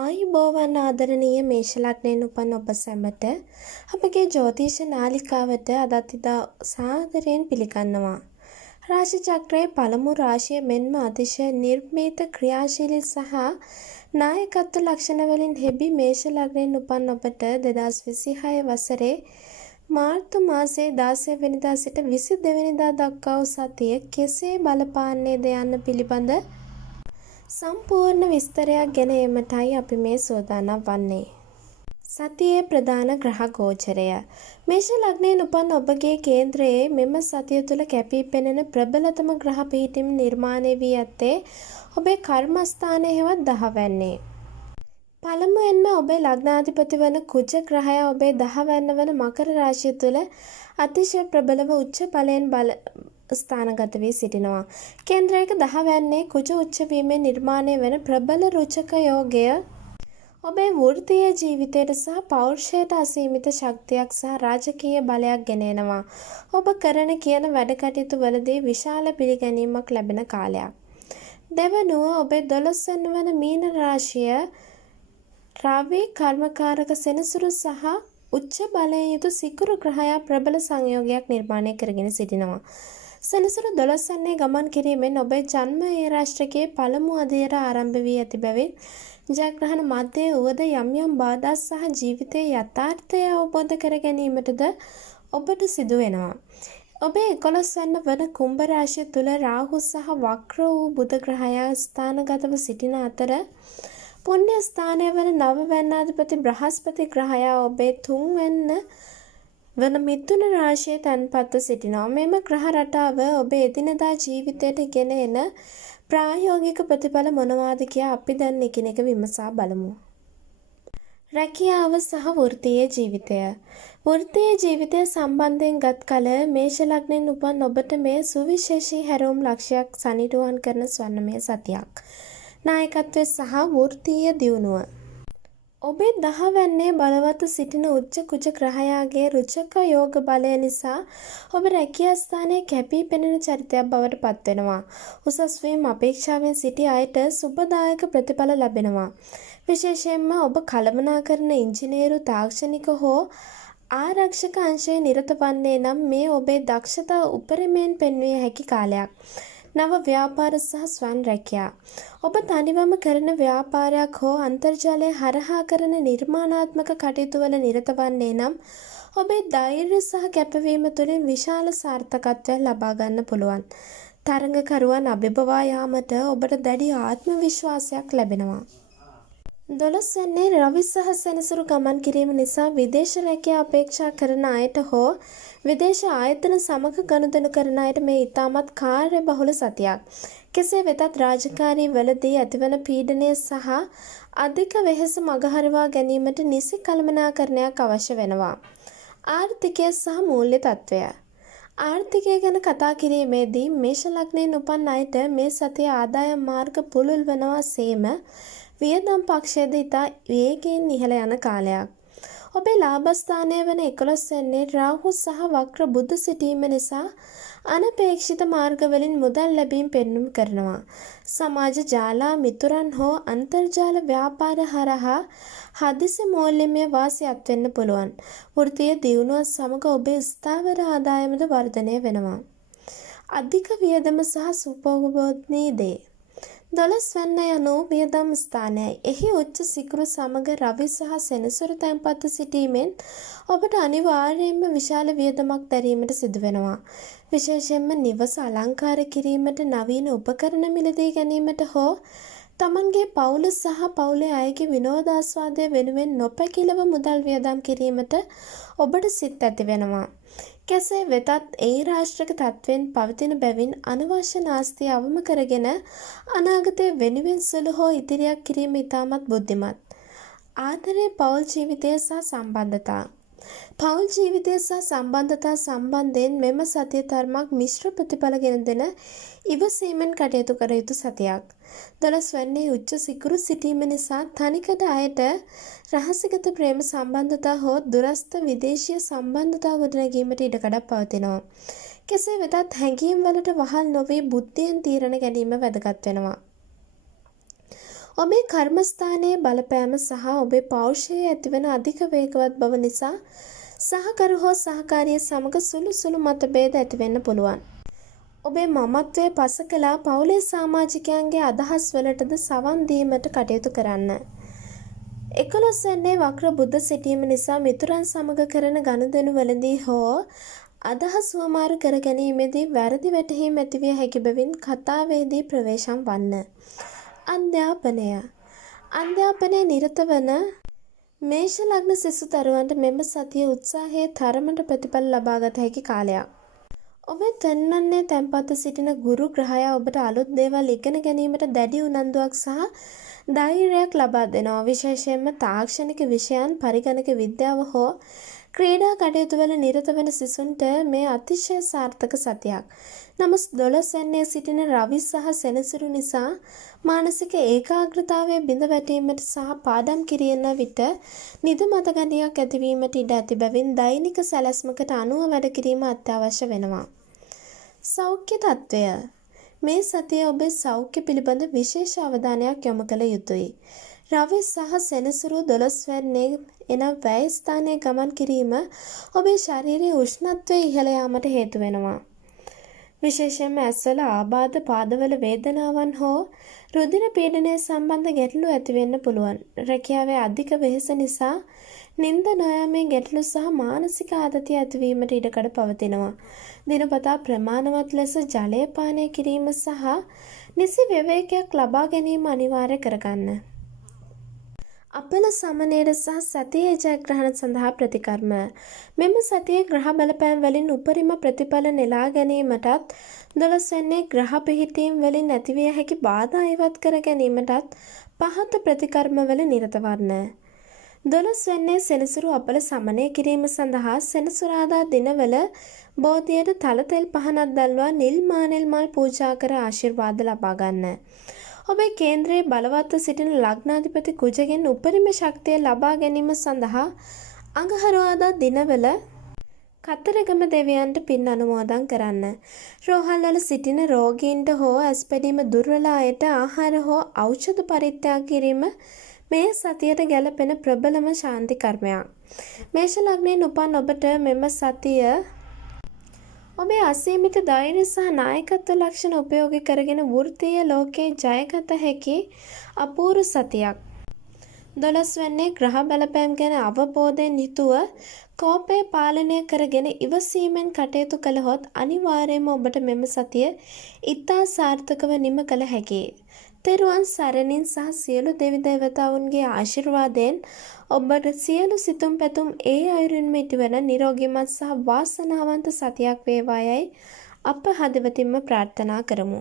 ආයුබෝවන් ආදරණීය මේෂ ලග්නයෙන් උපන් ඔබ සැමට අපගේ ජ්‍යොතිෂ නාලිකාවට අදත් ඉතා සාදරයෙන් පිළිගන්නවා. රාශි චක්‍රයේ පළමු රාශිය මෙන්ම අතිශය නිර්භීත ක්‍රියාශීලී සහ නායකත්ව ලක්ෂණ වලින් හෙබි මේෂ ලග්නයෙන් උපන් ඔබට 2026 වසරේ මාර්තු මාසයේ 16 වෙනිදා සිට 22 වෙනිදා දක්වා වූ සතිය කෙසේ බලපාන්නේද යන්න පිළිබඳ සම්පූර්ණ විස්තරයක් ගෙන ඒමටයි අපි මේ සූදානම් වන්නේ. සතියේ ප්‍රධාන ග්‍රහ ගෝචරය. මේෂ ලග්නයෙන් උපන් ඔබගේ කේන්ද්‍රයේ මෙම සතිය තුළ කැපී පෙනෙන ප්‍රබලතම ග්‍රහ පීඨිම නිර්මාණය වී ඇත්තේ ඔබේ කර්මස්ථානයේ හෙවත් දහවැන්නේ. පළමුවෙන්ම ඔබේ ලග්නාධිපති වන කුජ ග්‍රහයා ඔබේ දහවැන්න වන මකර රාශිය තුළ අතිශය ප්‍රබලව උච්ච බලයෙන් ස්ථානගත වී සිටිනවා. කේන්ද්‍රයක දහවැන්නේ කුජ උච්ච වීමෙන් නිර්මාණය වන ප්‍රබල රුචක යෝගය ඔබේ වෘත්තීය ජීවිතයට සහ පෞරුෂයට අසීමිත ශක්තියක් සහ රාජකීය බලයක් ගෙන එනවා. ඔබ කරන කියන වැඩ කටයුතු වලදී විශාල පිළිගැනීමක් ලැබෙන කාලයක්. දෙවනුව ඔබේ 12 වන මීන රාශිය රවි කර්මකාරක සෙනසුරු සහ උච්ච බලයෙන් යුතු සිකුරු ග්‍රහයා ප්‍රබල සංයෝගයක් නිර්මාණය කරගෙන සිටිනවා. සෙනසුරු 12 ගමන් කිරීමෙන් ඔබේ ජන්ම රාශියේ පළමු අධීර ආරම්භ වී ඇති බැවින් ජයග්‍රහණ මැදයේ උවද යම් යම් බාධා සහ ජීවිතයේ යථාර්ථය අවබෝධ කර ගැනීමටද ඔබට සිදු වෙනවා. ඔබේ 11 වන කුම්භ රාශිය තුල රාහු සහ වක්‍ර වූ බුධ ග්‍රහයා ස්ථානගතව සිටින අතර පුණ්‍ය ස්ථානය වන නවවැන්නාධිපති බ්‍රහස්පති ග්‍රහයා ඔබේ 3 වන මිථුන රාශියේ තැන්පත්ව සිටිනවා. මෙම ග්‍රහ රටාව ඔබේ එදිනදා ජීවිතයට ගෙන එන ප්‍රායෝගික ප්‍රතිඵල මොනවාද කියා අපි දැන් එකිනෙක විමසා බලමු. රැකියාව සහ වෘත්තීය ජීවිතය. වෘත්තීය ජීවිතය සම්බන්ධයෙන් ගත් කල මේෂ ලග්නයෙන් උපන් ඔබට මේ සුවිශේෂී හැරවුම් ලක්ෂයක් සනිටුහන් කරන ස්වර්ණමය සතියක්. නායකත්වය සහ වෘත්තීය දියුණුව. ඔබේ දහවැන්නේ බලවත් සිටින උච්ච කුජ ග්‍රහයාගේ රුචක යෝග බලය නිසා ඔබ රැකියා ස්ථානයේ කැපී පෙනෙන චරිතයක් බවට පත්වෙනවා. උසස් වීම අපේක්ෂාවෙන් සිටි අයට සුබදායක ප්‍රතිඵල ලැබෙනවා. විශේෂයෙන්ම ඔබ කළමනාකරන ඉංජිනේරු තාක්ෂණික හෝ ආරක්ෂක අංශයේ නිරත වන්නේ නම් මේ ඔබේ දක්ෂතා උපරිමයෙන් පෙන්විය හැකි කාලයක්. නව ව්‍යාපාර සහ ස්වයං රැකියා. ඔබ තනිවම කරන ව්‍යාපාරයක් හෝ අන්තර්ජාලය හරහා කරන නිර්මාණාත්මක කටයුතු වල නිරත වන්නේ නම් ඔබේ ධෛර්ය සහ කැපවීම තුළින් විශාල සාර්ථකත්වයක් ලබා ගන්න පුළුවන්. තරඟකරුවන් අභිබවා යාමට ඔබට දැඩි ආත්ම විශ්වාසයක් ලැබෙනවා. 12 වෙනි රවි සහ සෙනසුරු ගමන් කිරීම නිසා විදේශ රැකියාව අපේක්ෂා කරන අයට හෝ විදේශ ආයතන සමග ගනුදෙනු කරන අයට මේ ඉතාමත් කාර්යබහුල සතියක්. කෙසේ වෙතත් රාජකාරී වලදී ඇතිවන පීඩනය සහ අධික වෙහෙස මගහරවා ගැනීමට නිසි කළමනාකරණයක් අවශ්‍ය වෙනවා. ආර්ථිකය සහ මූල්‍ය තත්ත්වය. ආර්ථිකය ගැන කතා කිරීමේදී මේෂ ලග්නයෙන් උපන් අයට මේ සතිය ආදායම් මාර්ග පුළුල් වනවා සේම වියදම් පක්ෂයේද ඉතා වේගයෙන් ඉහළ යන කාලයක්. ඔබේ ලාභස්ථානය වන 11 වෙනි රාහු සහ වක්‍ර බුධ සිටීම නිසා අනපේක්ෂිත මාර්ගවලින් මුදල් ලැබීම් පෙන්නුම් කරනවා. සමාජ ජාලා මිතුරන් හෝ අන්තර්ජාල ව්‍යාපාර හරහා හදිසි මූල්‍යමය වාසියක් වෙන්න පුළුවන්. වෘත්තීය දියුණුවත් සමග ඔබේ ස්ථාවර ආදායමද වර්ධනය වෙනවා. අධික වියදම සහ සුපභෝගී දේ. 12 වන යනු වියදම් ස්ථානයයි. එහි උච්ච සිකුරු සමග රවි සහ සෙනසුරු තැන්පත්ව සිටීමෙන් ඔබට අනිවාර්යයෙන්ම විශාල වියදමක් දැරීමට සිදු වෙනවා. විශේෂයෙන්ම නිවස අලංකාර කිරීමට නවීන උපකරණ මිලදී ගැනීමට හෝ තමන්ගේ පවුල සහ පවුලේ අයගේ විනෝදාස්වාදය වෙනුවෙන් නොපැකිලව මුදල් වියදම් කිරීමට ඔබට සිත් ඇති වෙනවා. කෙසේ වෙතත් ඒ රාष्ट्रක තත්ත්වෙන් පවතින බැවින් අනවශ්‍ය නාස්තිය අවම කරගෙන අනාගතයේ වෙනුවෙන් සුළු හෝ ඉදිරියක් කිරීම ඉතාමත් බුද්ධිමත්. ආදරය පෞල් ජීවිතය සහ සම්බන්ධතා. පෞල් ජීවිතය සහ සම්බන්ධතා සම්බන්ධයෙන් මෙම සතිය තරමක් මිශ්‍ර ප්‍රතිඵල ගෙන දෙන ඉවසීමෙන් කටයුතු කර යුතු සතියක්. 12 වෙනි උච්ච සිකුරු සිටීම නිසා තනිකඩ අයට රහසිගත ප්‍රේම සම්බන්ධතා හෝ දුරස්ථ විදේශීය සම්බන්ධතා ගොඩනැගීමට ඉඩකඩක් පවතිනවා. කෙසේ වෙතත් හැඟීම් වලට වහල් නොවී බුද්ධියෙන් තීරණ ගැනීම වැදගත් වෙනවා. ඔබේ කර්මස්ථානයේ බලපෑම සහ ඔබේ පෞරුෂයේ ඇතිවන අධික වේගවත් බව නිසා සහකරු හෝ සහකාරිය සමග සුළු මතභේද ඇතිවෙන්න පුළුවන්. ඔබේ මමත්වයේ පසකලා පවුලේ සමාජිකයන්ගේ අදහස් වලටද සවන් දීමට කටයුතු කරන්න. 11 වෙනිදා වක්‍ර බුද්ධ සිටීම නිසා මිතුරන් සමග කරන ගනුදෙනු වලදී හෝ අදහස් වමාරු කර ගැනීමේදී වැරදි වැටහීම් ඇතිවිය හැකි බැවින් කතාවේදී ප්‍රවේශම් වන්න. අධ්‍යාපනයේ නිරත වන මේෂ ලග්න සිසු දරුවන්ට මෙම සතිය උත්සාහයේ තරමට ප්‍රතිඵල ලබාගත හැකි කාලයක්. ඔබේ තෙන්නන්නේ තැන්පත්ව සිටින ගුරු ග්‍රහයා ඔබට අලුත් දේවල් ඉගෙන ගැනීමට දැඩි උනන්දුවක් සහ ධෛර්යයක් ලබා දෙනවා. විශේෂයෙන්ම තාක්ෂණික විෂයන්, පරිගණක විද්‍යාව හෝ ක්‍රීඩා කටයුතු වල නිරත වෙන සිසුන්ට මේ අතිශය සාර්ථක සතියක්. නමුත් 12 වෙනිදා සිටින රවි සහ සෙනසුරු නිසා මානසික ඒකාග්‍රතාවය බිඳ වැටීමට සහ පාඩම් කිරීම විට නිදිමත ගතියක් ඇතිවීමට ඉඩ ඇති බැවින් දෛනික සැලැස්මකට අනුව වැඩ කිරීම අත්‍යවශ්‍ය වෙනවා. සෞඛ්‍ය තත්ත්වය. මේ සතියේ ඔබේ සෞඛ්‍ය පිළිබඳ විශේෂ අවධානයක් යොමු කළ යුතුයි. රවි සහ සෙනසුරු 12 වෙනිදා එනම් වැය ස්ථානයේ ගමන් කිරීම ඔබේ ශරීරයේ උෂ්ණත්වය ඉහළ යාමට හේතු වෙනවා. විශේෂයෙන්ම ඇස්වල ආබාධ, පාදවල වේදනාවන් හෝ රුධිර පීඩනය සම්බන්ධ ගැටලු ඇති වෙන්න පුළුවන්. රැකියාවේ අධික වෙහෙස නිසා නිින්ද නොයාමේ ගැටලු සහ මානසික ආතතිය ඇතිවීමට ඉඩකඩ පවතිනවා. දිනපතා ප්‍රමාණවත් ලෙස ජලය පානය කිරීම සහ නිසි විවේකයක් ලබා ගැනීම අනිවාර්ය කරගන්න. අපල සමනයට සහ සතියේ ජයග්‍රහණ සඳහා ප්‍රතිකර්ම. මෙම සතියේ ග්‍රහ බලපෑම් වලින් උපරිම ප්‍රතිඵල නෙලා ගැනීමටත් 12 වෙනිදා ග්‍රහ පිහිටීම් වලින් නැතිවිය හැකි බාධා ඉවත් කර ගැනීමටත් පහත ප්‍රතිකර්ම වල නිරත වන්න. 12 වෙනිදා සෙනසුරු අපල සමනය කිරීම සඳහා සෙනසුරාදා දිනවල බෝධියට තල තෙල් පහනක් දැල්වා නිල් මානෙල් මල් පූජා කර ආශිර්වාද ලබා ගන්න. ඔබේ කේන්ද්‍රයේ බලවත්ව සිටින ලග්නාධිපති කුජගෙන් උපරිම ශක්තිය ලබා ගැනීම සඳහා අඟහරුවාදා දිනවල කතරගම දෙවියන්ට පින් අනුමෝදන් කරන්න. රෝහල් වල සිටින රෝගීන්ට හෝ ඇස්පැඩීම දුර්වල අයට ආහාර හෝ ඖෂධ පරිත්‍යාග කිරීම මේ සතියට ගැලපෙන ප්‍රබලම ශාන්ති කර්මයක්. මේෂ ලග්නයෙන් උපන් ඔබට මෙම සතිය ඔබේ අසීමිත ධෛර්ය සහ නායකත්ව ලක්ෂණ උපයෝගී කරගෙන වෘත්තීය ලෝකයේ ජයගත හැකි අපූර්ව සතියක්. 12 වෙනිදා ග්‍රහ බලපෑම් ගැන අවබෝධයෙන් යුතුව කෝපය පාලනය කරගෙන ඉවසීමෙන් කටයුතු කළහොත් අනිවාර්යයෙන්ම ඔබට මෙම සතිය ඉතා සාර්ථකව නිම කළ හැකියි. තෙරුවන් සරණින් සහ සියලු දෙවි දේවතාවුන්ගේ ආශිර්වාදයෙන් ඔබට සියලු සිතුම් පැතුම් ඒ අයුරින්ම ඉටුවන නිරෝගීමත් සහ වාසනාවන්ත සතියක් වේවායයි අප හදවතින්ම ප්‍රාර්ථනා කරමු.